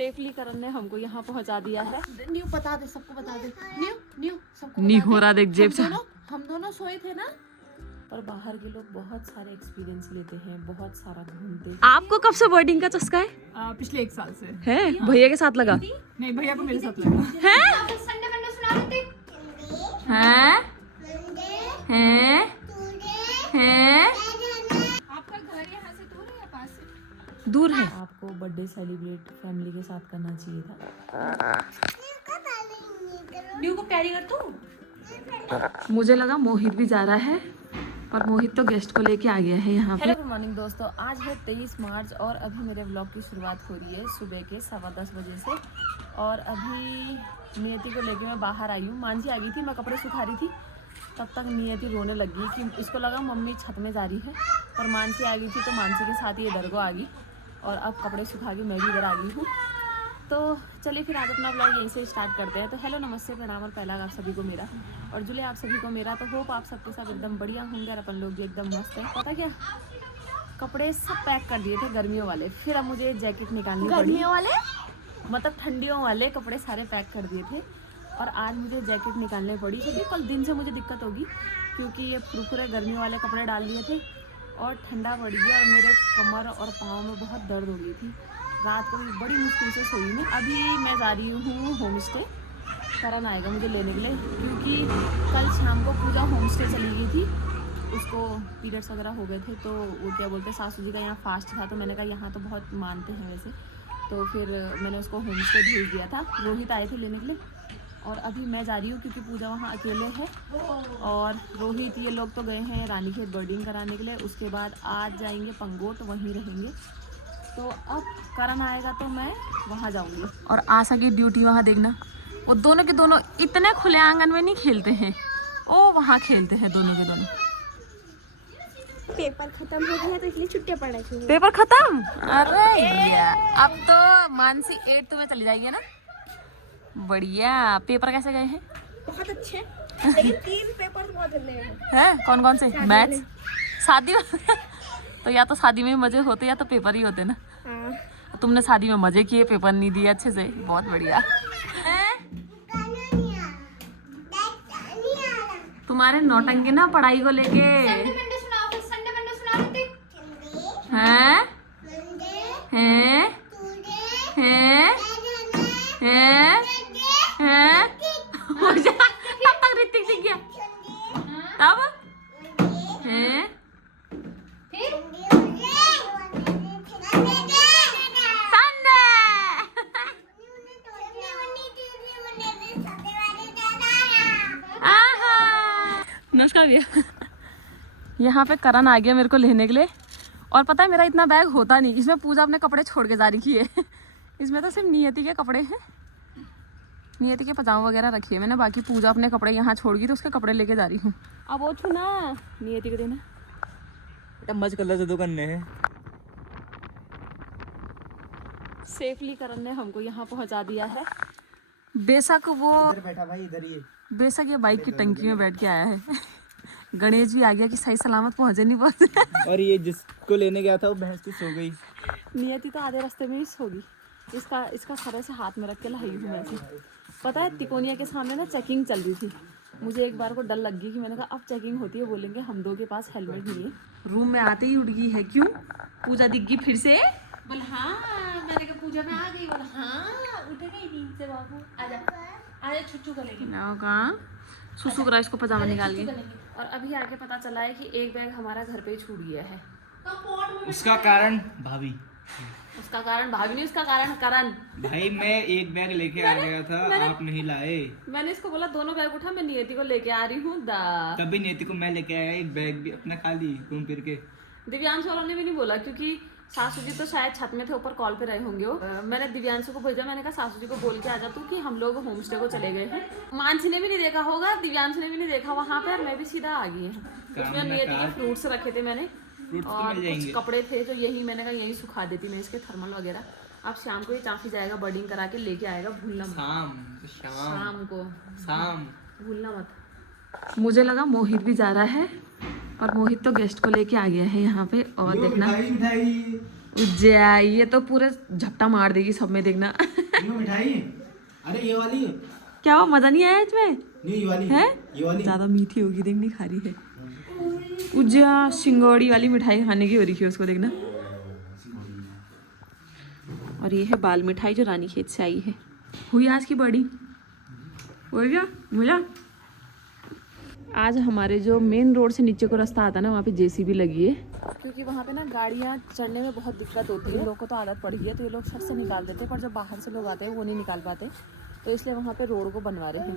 Safely करण ने हमको यहाँ पहुँचा दिया है। न्यू बता दे, सबको बता दे। न्यू सबको नहीं हो रहा, देख जेब से। हम दोनों सोए थे ना। और बाहर के लोग बहुत सारे एक्सपीरियंस लेते हैं, बहुत सारा घूमते हैं। आपको कब से बोर्डिंग का चस्का है? पिछले 1 साल से है। भैया के साथ लगा नहीं, भैया को मेरे साथ लगा है। हैं? आपका घर यहाँ से दूर है या पास है? दूर है। आपको बर्थडे सेलिब्रेट फैमिली के साथ करना चाहिए था। न्यू को कैरी कर तू। मुझे लगा मोहित भी जा रहा है, और मोहित तो गेस्ट को लेके आ गया है यहाँ पे। हेलो गुड मॉर्निंग दोस्तों, आज है 23 मार्च और अभी मेरे व्लॉग की शुरुआत हो रही है सुबह के 10:15 बजे से। और अभी नियति को लेके मैं बाहर आई हूँ। मानसी आ गई थी, मैं कपड़े सुखा रही थी, तब तक नियति रोने लगी कि इसको लगा मम्मी छत में जा रही है। और मानसी आ गई थी तो मानसी के साथ ही इधर को आ गई, और अब कपड़े सुखा के मैं भी इधर आ गई हूँ। तो चलिए फिर आज अपना ब्लॉग यहीं से स्टार्ट करते हैं। तो हेलो, नमस्ते, प्रणाम और पहला आप सभी को मेरा, और जुले आप सभी को मेरा। तो होप आप सबके साथ एकदम बढ़िया होंगे और अपन लोग भी एकदम मस्त है। पता क्या, कपड़े सब पैक कर दिए थे गर्मियों वाले, फिर अब मुझे जैकेट निकालनी पड़ी। गर्मियों वाले मतलब ठंडियों वाले कपड़े सारे पैक कर दिए थे, और आज मुझे जैकेट निकालनी पड़ी क्योंकि कल दिन से मुझे दिक्कत होगी, क्योंकि ये फुरफुरे गर्मियों वाले कपड़े डाल दिए थे और ठंडा पड़ गया, और मेरे कमर और पाँव में बहुत दर्द हो गई थी। रात को भी बड़ी मुश्किल से सोई मैं। अभी मैं जा रही हूँ होम स्टे। करण आएगा मुझे लेने के लिए, क्योंकि कल शाम को पूजा होम स्टे चली गई थी, उसको पीरियड्स वगैरह हो गए थे। तो वो क्या बोलते हैं, सासू जी का यहाँ फास्ट था, तो मैंने कहा यहाँ तो बहुत मानते हैं वैसे, तो फिर मैंने उसको होम स्टे भेज दिया था। रोहित आए थे लेने के लिए, और अभी मैं जा रही हूँ क्योंकि पूजा वहाँ अकेले है, और रोहित ये लोग तो गए हैं रानीखेत बर्डिंग कराने के लिए। उसके बाद आज जाएंगे पंगोट, वहीं रहेंगे। तो अब करण आएगा तो मैं वहाँ जाऊँगी। और आशा की ड्यूटी वहाँ देखना, वो दोनों के दोनों इतने खुले आंगन में नहीं खेलते हैं, ओ वहाँ खेलते हैं दोनों के दोनों। पेपर खत्म हो गया तो इसलिए छुट्टियां पड़ा चाहिए। पेपर खत्म? अरे यार, अब तो मानसी 8th में चली जाएगी ना। बढ़िया। पेपर कैसे गए हैं? बहुत अच्छे, लेकिन 3 पेपर बहुत गंदे हैं। कौन कौन से? मैथ्स, शादी तो या तो शादी में मजे होते या तो पेपर ही होते ना। हाँ। तुमने शादी में मजे किए, पेपर नहीं दिए अच्छे से, बहुत बढ़िया। तुम्हारे नौटंकी ना पढ़ाई को लेके हैं हैं हैं हैं हैं। तब तक ऋतिक दिख गया, तब हैं नमस्कार भैया। यहाँ पे करण आ गया मेरे को लेने के लिए, और पता है मेरा इतना बैग होता नहीं, इसमें पूजा अपने कपड़े छोड़ के जा रही है। इसमें तो सिर्फ नियति के कपड़े हैं, नियति के पजामा वगैरह रखी है मैंने, बाकी पूजा अपने कपड़े यहाँ छोड़ गई तो उसके कपड़े लेके जा रही हूँ। अब वो छू ना नियति को देना बेटा, मज कलर से दुकान है। सेफली करण ने हमको यहाँ पहुँचा दिया है। बेशक वो इधर बैठा भाई, इधर ही। बेशक ये बाइक की टंकी में बैठ के आया है। गणेश भी आ गया कि सही सलामत पहुंचे नहीं पहुंचे। और ये जिसको लेने गया था वो भैंस की सो गई। नियति तो आधे रास्ते में ही सो गई। इसका खरे से हाथ में रख के लाई हूँ मैं। पता है तिकोनिया के सामने ना चेकिंग चल रही थी, मुझे एक बार को डर लग गई कि मैंने कहा अब चेकिंग होती है, बोलेंगे हम दो के पास हेलमेट नहीं है। रूम में आते ही उठ गई है। क्यों? पूजा दिख गई फिर से? बोल हाँ, मैंने कहा पूजा में आ गई। बोल हाँ, उठ गई नींद से बाबू, आजा आजा, छुच्चू करेगी कहाँ सुसु करा, इसको पजामा निकाल के। और अभी आके पता चला है कि एक बैग हमारा घर पे ही छूट गया है। उसका कारण भाभी, उसका कारण भाभी नहीं, उसका कारण करण। भाई मैं एक बैग लेके आ गया था, आप नहीं लाए। मैंने इसको बोला दोनों बैग उठा, मैं नियति को लेके आ रही हूँ। तभी नीति को मैं लेके आया, एक बैग भी अपना खाली घूम फिर के। दिव्यांश वालों ने भी नहीं बोला, क्योंकि सासू जी तो शायद छत में थे, ऊपर कॉल पे रहे होंगे वो। मैंने दिव्यांशु को भेजा, मैंने कहा सासू जी को बोल के आ जा तू कि हम लोग होम स्टे को चले गए हैं। मानसी ने भी नहीं देखा होगा, दिव्यांश ने भी नहीं देखा वहाँ पे, मैं भी सीधा आ गई है। उसमें नियति के फ्रूट्स रखे थे मैंने, और कुछ कपड़े थे तो यही मैंने कहा यही सुखा देती मैं, इसके थर्मल वगैरह। अब शाम को ये चाफी जाएगा, बर्डिंग करा के लेके आएगा, भूलना मत। शाम को भूलना मत। मुझे लगा मोहित भी जा रहा है, और मोहित तो गेस्ट को लेके आ गया है यहाँ पे। और देखना उज्जया ये तो पूरा झपटा मार देगी सब में, देखना। ये मिठाई, अरे ये वाली, क्या वो मजा नहीं आया इसमें? नहीं ये वाली है ये वाली ज्यादा मीठी होगी, देख नहीं खा रही है। उज्जया सिंगौड़ी वाली मिठाई खाने की हो रही है उसको, देखना। और ये है बाल मिठाई जो रानी खेत से आई है। हुई आज की बड़ी, हो गया मजा। आज हमारे जो मेन रोड से नीचे को रास्ता आता है ना, वहाँ पे जेसीबी लगी है, क्योंकि वहाँ पे ना गाड़ियाँ चढ़ने में बहुत दिक्कत होती है। लोगों को तो आदत पड़ गई है तो ये लोग सर से निकाल देते हैं, पर जब बाहर से लोग आते हैं वो नहीं निकाल पाते, तो इसलिए वहाँ पे रोड को बनवा रहे हैं।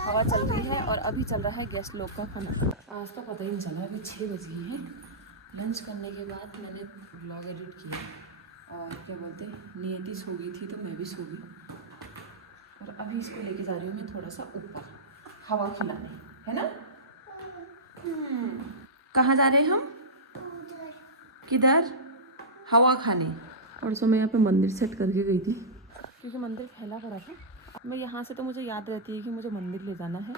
हवा चल रही है और अभी चल रहा है गेस्ट लोग का खाना। आज तो पता ही नहीं चला, अभी 6 बज गए हैं। लंच करने के बाद मैंने ब्लॉग एडिट किया और क्या बोलते हैं, नियति सो गई थी तो मैं भी सो गई। और अभी इसको लेके जा रही हूँ मैं थोड़ा सा ऊपर हवा खिलाने, है ना। कहाँ जा रहे हैं हम? किधर? हवा खाने। परसों मैं यहाँ पे मंदिर सेट करके गई थी, क्योंकि मंदिर फैला पड़ा था। मैं यहाँ से तो मुझे याद रहती है कि मुझे मंदिर ले जाना है,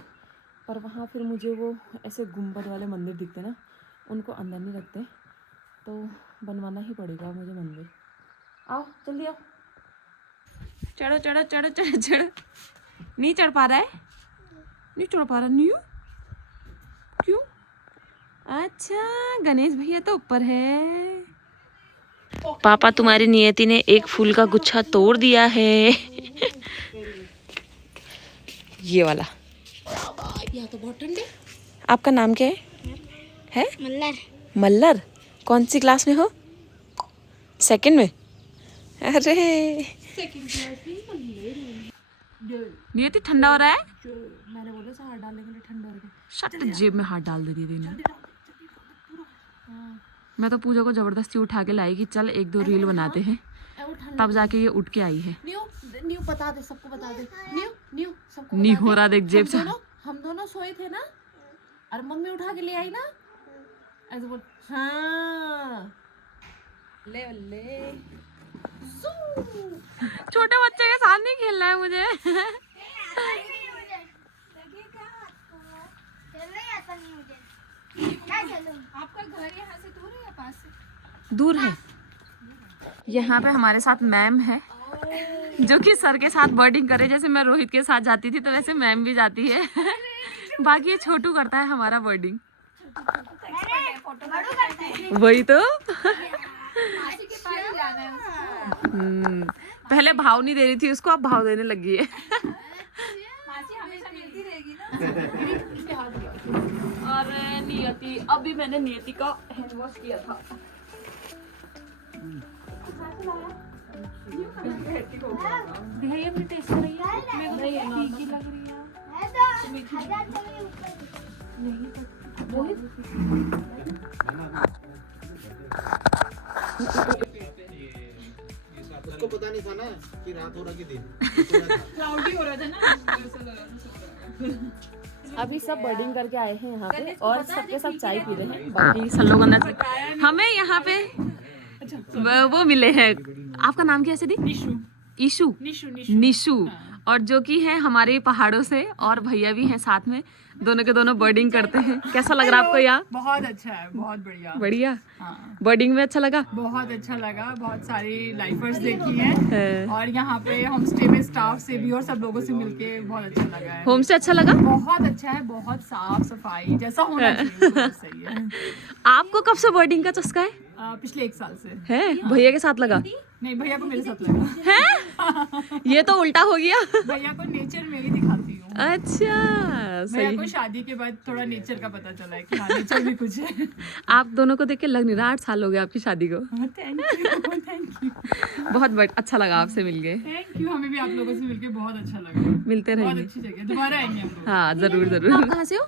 पर वहाँ फिर मुझे वो ऐसे गुम्बद वाले मंदिर दिखते ना, उनको अंदर नहीं रखते, तो बनवाना ही पड़ेगा मुझे मंदिर। आओ जल्दी आओ, चढ़ो चढ़ो चढ़ो चढ़ो चढ़ो। नहीं चढ़ पा रहा है, नहीं चढ़ पा रहा, नहीं क्यों? अच्छा गणेश भैया तो ऊपर है। पापा तुम्हारी नियति ने एक फूल का गुच्छा तोड़ दिया है। ये वाला। यहाँ तो बहुत ठंडे। आपका नाम क्या है? मल्लर। मल्लर। कौन सी क्लास में हो? 2nd में। अरे नियति ठंडा हो रहा है। मैंने बोला से हाथ डालने के लिए ठंडा हो रहा है। शट, जेब में हाथ डाल दे दिए ने। मैं तो पूजा को जबरदस्ती उठा के लाई कि चल 1-2 रील बनाते हैं, तब जाके ये उठ के आई है। न्यू बता दे, सबको बता दे। न्यू सबको नहीं हो रहा, देख जेब से। हम दोनों सोए थे ना, और मम्मी उठा के ले आई ना, ऐसे बोल। हाँ ले ले। छोटे बच्चे के साथ नहीं खेलना है मुझे। आपका घर यहाँ से दूर है या पास है? दूर है। यहाँ पे हमारे साथ मैम है, जो कि सर के साथ बर्डिंग करे। जैसे मैं रोहित के साथ जाती थी तो वैसे मैम भी जाती है। बाकी ये छोटू करता है हमारा बर्डिंग। वही तो। मासी के पास ही जाना है उसको। पहले भाव नहीं दे रही थी उसको, अब भाव देने लगी है। मासी हमेशा मिलती रहेगी ना। और नियति, अभी मैंने नियति का हैंड वॉश किया था। भैया अपनी टेस्ट करिए, नहीं है फीकी लग रही उसको पता नहीं था ना कि रात हो रहा कि दिन। क्लाउडी हो रहा था ना। अभी सब बर्डिंग करके आए हैं यहाँ पे और सबके सब चाय पी रहे हैं। बाकी सब लोग अंदर हमें यहाँ पे वो मिले हैं। आपका नाम क्या है सिद्धि? ईशु। निशु। और जो कि है हमारे पहाड़ों से, और भैया भी हैं साथ में, दोनों के दोनों बर्डिंग करते हैं। कैसा लग रहा है आपको यहाँ? बहुत अच्छा है, बहुत बढ़िया। बढ़िया। हाँ। बर्डिंग में अच्छा लगा? बहुत अच्छा लगा, बहुत सारी लाइफर्स देखी हैं और यहाँ पे होम स्टे में स्टाफ से भी और सब लोगों से मिलके बहुत अच्छा लगा है। होम स्टे अच्छा लगा? बहुत अच्छा है, बहुत साफ सफाई जैसा होना चाहिए, बहुत सही है। आपको कब से बर्डिंग का चस्का है? पिछले 1 साल से है। भैया के साथ लगा? नहीं, भैया को मेरे साथ लगा है। ये तो उल्टा हो गया। भैया को नेचर में ही दिखाती हूँ। अच्छा भैया सही। को शादी के बाद थोड़ा नेचर का पता चला है कि हाँ नेचर भी कुछ है। आप दोनों को देख के लग नहीं रहा 8 साल हो गए आपकी शादी को। थैंक यू, थैंक यू, बहुत अच्छा लगा आपसे मिलके। Thank you. हमें भी आप लोगों से मिलके बहुत अच्छा लगा। मिलते बहुत रहेंगे। अच्छी जगह, दोबारा आएंगे हम लोग। हाँ जरूर जरूर। आप कहाँ से हो?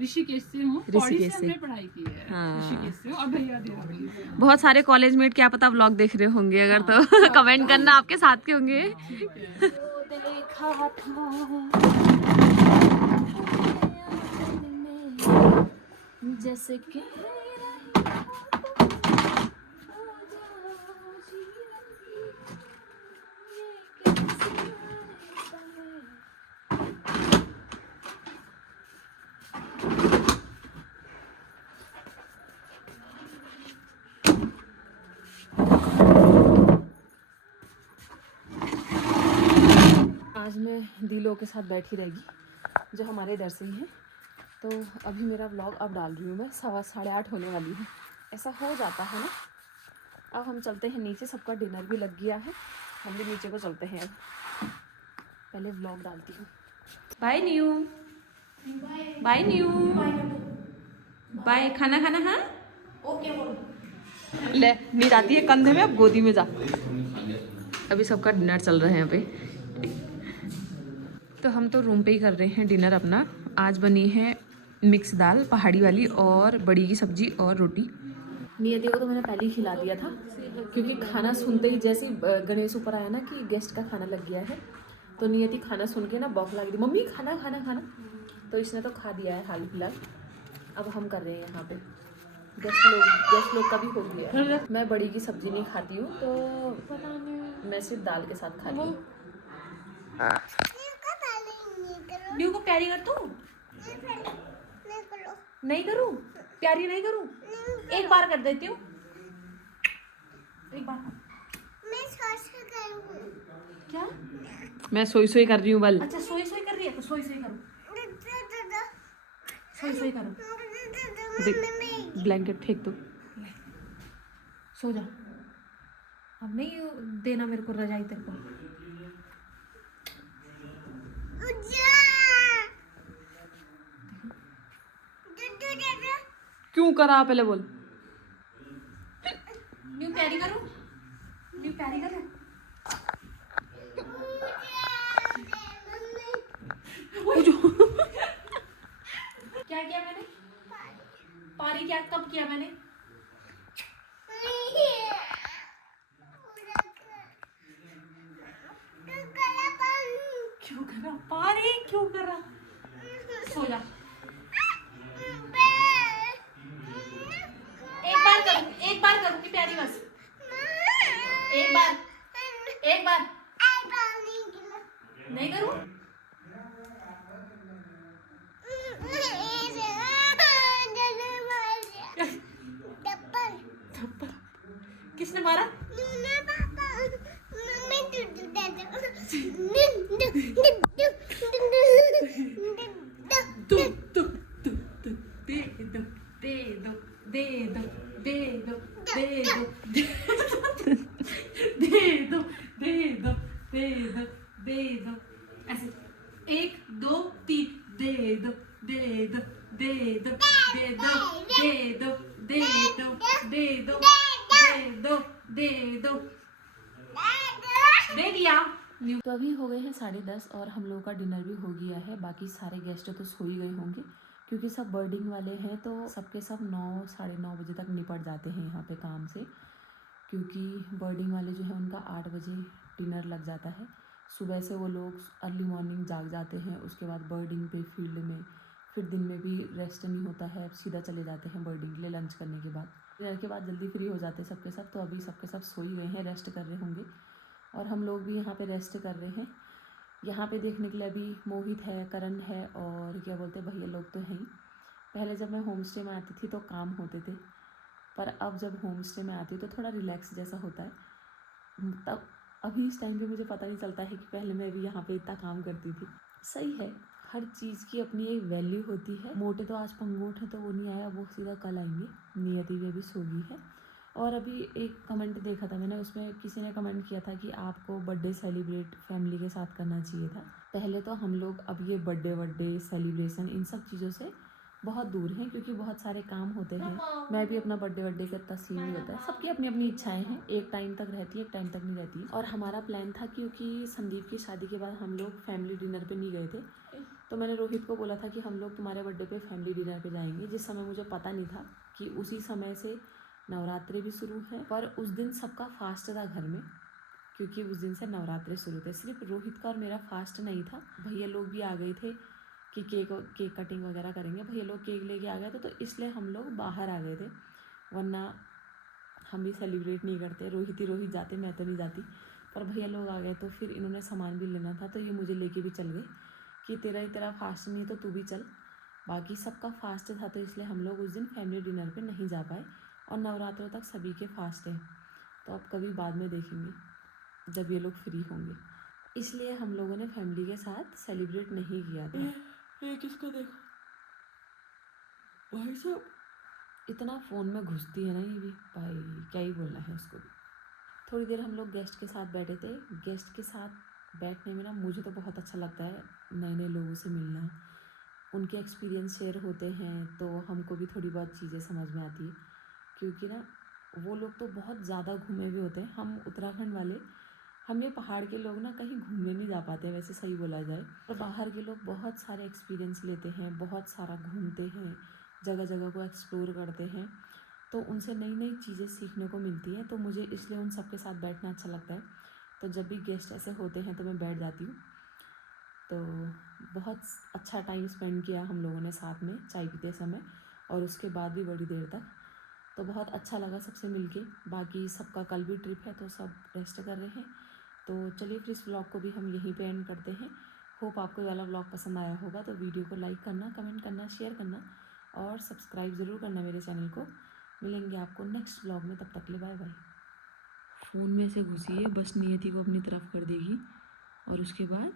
ऋषिकेश से हूँ। ऋषिकेश से से। हमने पढ़ाई की है। हाँ। ऋषिकेश से और भैया देहरादून से। बहुत सारे कॉलेज मेट क्या पता व्लॉग देख रहे होंगे, अगर तो कमेंट करना, आपके साथ के होंगे। जैसे कि आज मैं दिलों के साथ बैठी रहेगी जो हमारे इधर से ही हैं। तो अभी मेरा व्लॉग अब डाल रही हूँ मैं, 8:15 होने वाली है। ऐसा हो जाता है ना। अब हम चलते हैं नीचे, सबका डिनर भी लग गया है, हम भी नीचे को चलते हैं। अब पहले व्लॉग डालती हूँ। Bye new, bye new, bye. खाना खाना, हाँ ओके बोल। ले नींद आती है कंधे में, अब गोदी में जा। अभी सबका डिनर चल रहा है यहाँ पे। तो हम तो रूम पे ही कर रहे हैं डिनर अपना। आज बनी है मिक्स दाल पहाड़ी वाली और बड़ी की सब्जी और रोटी। नियति को तो मैंने पहले ही खिला दिया था, क्योंकि खाना सुनते ही जैसे गणेश ऊपर आया ना कि गेस्ट का खाना लग गया है, तो नियति खाना सुन के ना बौखला गई, मम्मी खाना खाना खाना। तो इसने तो खा दिया है हाल फिलहाल। अब हम कर रहे हैं यहाँ पे, गेस्ट लोग का भी हो गया। मैं बड़ी की सब्जी नहीं खाती हूँ, तो मैं सिर्फ दाल के साथ खाती हूँ। न्यू को प्यारी कर तू, नहीं करूँ प्यारी, नहीं करूँ, एक बार कर देती हूँ, एक बार। क्या मैं सोई सोई कर रही हूँ बल। अच्छा सोई सोई कर रही है, तो सोई सोई करो, सोई सोई करो। देख ब्लैंकेट फेंक दो, सो जा। अब नहीं देना मेरे को रजाई तेरे को। क्यों करा पहले बोल। न्यू प्यारी करो, न्यू प्यारी करो। क्या किया मैंने? पारी क्या कब किया मैंने? क्यों करा पारी, क्यों करा? सो जा। एक बार करूंगी प्यारी, बस एक बार नहीं करूं। किसने मारा? दे दो ऐसे, 1 2 3 दे दो दे दो दे दो दे दो दे दो दे दो दे दो दे दो दे दो, दे दिया। तो अभी हो गए हैं 10:30 और हम लोगों का डिनर भी हो गया है। बाकी सारे गेस्ट तो सो ही गए होंगे, क्योंकि सब बर्डिंग वाले हैं, तो सबके सब 9 साढ़े 9 बजे तक निपट जाते हैं यहाँ पे काम से। क्योंकि बर्डिंग वाले जो है उनका 8 बजे डिनर लग जाता है। सुबह से वो लोग अर्ली मॉर्निंग जाग जाते हैं, उसके बाद बर्डिंग पे फील्ड में, फिर दिन में भी रेस्ट नहीं होता है, सीधा चले जाते हैं बर्डिंग के लिए लंच करने के बाद। डिनर के बाद जल्दी फ्री हो जाते हैं सबके सब। तो अभी सबके सब सो ही गए हैं, रेस्ट कर रहे होंगे, और हम लोग भी यहाँ पे रेस्ट कर रहे हैं। यहाँ पे देखने के लिए अभी मोहित है, करण है, और क्या बोलते हैं भैया लोग तो हैं ही। पहले जब मैं होम स्टे में आती थी तो काम होते थे, पर अब जब होम स्टे में आती हूँ तो थोड़ा रिलैक्स जैसा होता है। तब अभी इस टाइम पे मुझे पता नहीं चलता है कि पहले मैं भी यहाँ पे इतना काम करती थी। सही है, हर चीज़ की अपनी एक वैल्यू होती है। मोटे तो आज पंगोट है तो वो नहीं आया, वो सीधा कल आएंगे। नियति भी अभी सो गई है। और अभी एक कमेंट देखा था मैंने, उसमें किसी ने कमेंट किया था कि आपको बर्थडे सेलिब्रेट फैमिली के साथ करना चाहिए था। पहले तो हम लोग अब ये बर्थडे सेलिब्रेशन इन सब चीज़ों से बहुत दूर हैं, क्योंकि बहुत सारे काम होते हैं। मैं भी अपना बर्थडे का इतना सीन नहीं होता है। सबकी अपनी अपनी इच्छाएं हैं, एक टाइम तक रहती है, एक टाइम तक नहीं रहती है। और हमारा प्लान था, क्योंकि संदीप की शादी के बाद हम लोग फैमिली डिनर पे नहीं गए थे, तो मैंने रोहित को बोला था कि हम लोग तुम्हारे बर्थडे पे फैमिली डिनर पे जाएंगे। जिस समय मुझे पता नहीं था कि उसी समय से नवरात्रि भी शुरू है, पर उस दिन सबका फास्ट था घर में, क्योंकि उस दिन से नवरात्रि शुरू थे। सिर्फ रोहित का और मेरा फास्ट नहीं था। भैया लोग भी आ गए थे कि केक कटिंग वगैरह करेंगे। भैया लोग केक लेके आ गए थे, तो इसलिए हम लोग बाहर आ गए थे, वरना हम भी सेलिब्रेट नहीं करते। रोहित जाते, मैं तो नहीं जाती, पर भैया लोग आ गए तो फिर इन्होंने सामान भी लेना था, तो ये मुझे लेके भी चल गए कि तेरा फास्ट नहीं है तो तू भी चल। बाकी सबका फास्ट था, तो इसलिए हम लोग उस दिन फैमिली डिनर पे नहीं जा पाए। और नवरात्रों तक सभी के फास्ट हैं, तो अब कभी बाद में देखेंगे जब ये लोग फ्री होंगे। इसलिए हम लोगों ने फैमिली के साथ सेलिब्रेट नहीं किया था। ये किसको देखो भाई साहब, इतना फ़ोन में घुसती है ना ये भी, भाई क्या ही बोलना है उसको भी। थोड़ी देर हम लोग गेस्ट के साथ बैठे थे। गेस्ट के साथ बैठने में ना मुझे तो बहुत अच्छा लगता है, नए नए लोगों से मिलना, उनके एक्सपीरियंस शेयर होते हैं तो हमको भी थोड़ी बहुत चीज़ें समझ में आती है। क्योंकि ना वो लोग तो बहुत ज़्यादा घूमे हुए होते हैं, हम उत्तराखंड वाले, हम ये पहाड़ के लोग ना कहीं घूमने नहीं जा पाते हैं वैसे, सही बोला जाए। और बाहर के लोग बहुत सारे एक्सपीरियंस लेते हैं, बहुत सारा घूमते हैं, जगह जगह को एक्सप्लोर करते हैं, तो उनसे नई नई चीज़ें सीखने को मिलती हैं। तो मुझे इसलिए उन सब के साथ बैठना अच्छा लगता है। तो जब भी गेस्ट ऐसे होते हैं तो मैं बैठ जाती हूँ। तो बहुत अच्छा टाइम स्पेंड किया हम लोगों ने साथ में चाय पीते समय, और उसके बाद भी बड़ी देर तक। तो बहुत अच्छा लगा सबसे मिलके। बाकी सबका कल भी ट्रिप है तो सब रेस्ट कर रहे हैं। तो चलिए फिर इस व्लॉग को भी हम यहीं पे एंड करते हैं। होप आपको ये वाला व्लॉग पसंद आया होगा। तो वीडियो को लाइक करना, कमेंट करना, शेयर करना और सब्सक्राइब ज़रूर करना मेरे चैनल को। मिलेंगे आपको नेक्स्ट व्लॉग में, तब तक के लिए बाय बाय। फ़ोन में से घुसी है, बस नियति को अपनी तरफ कर देगी और उसके बाद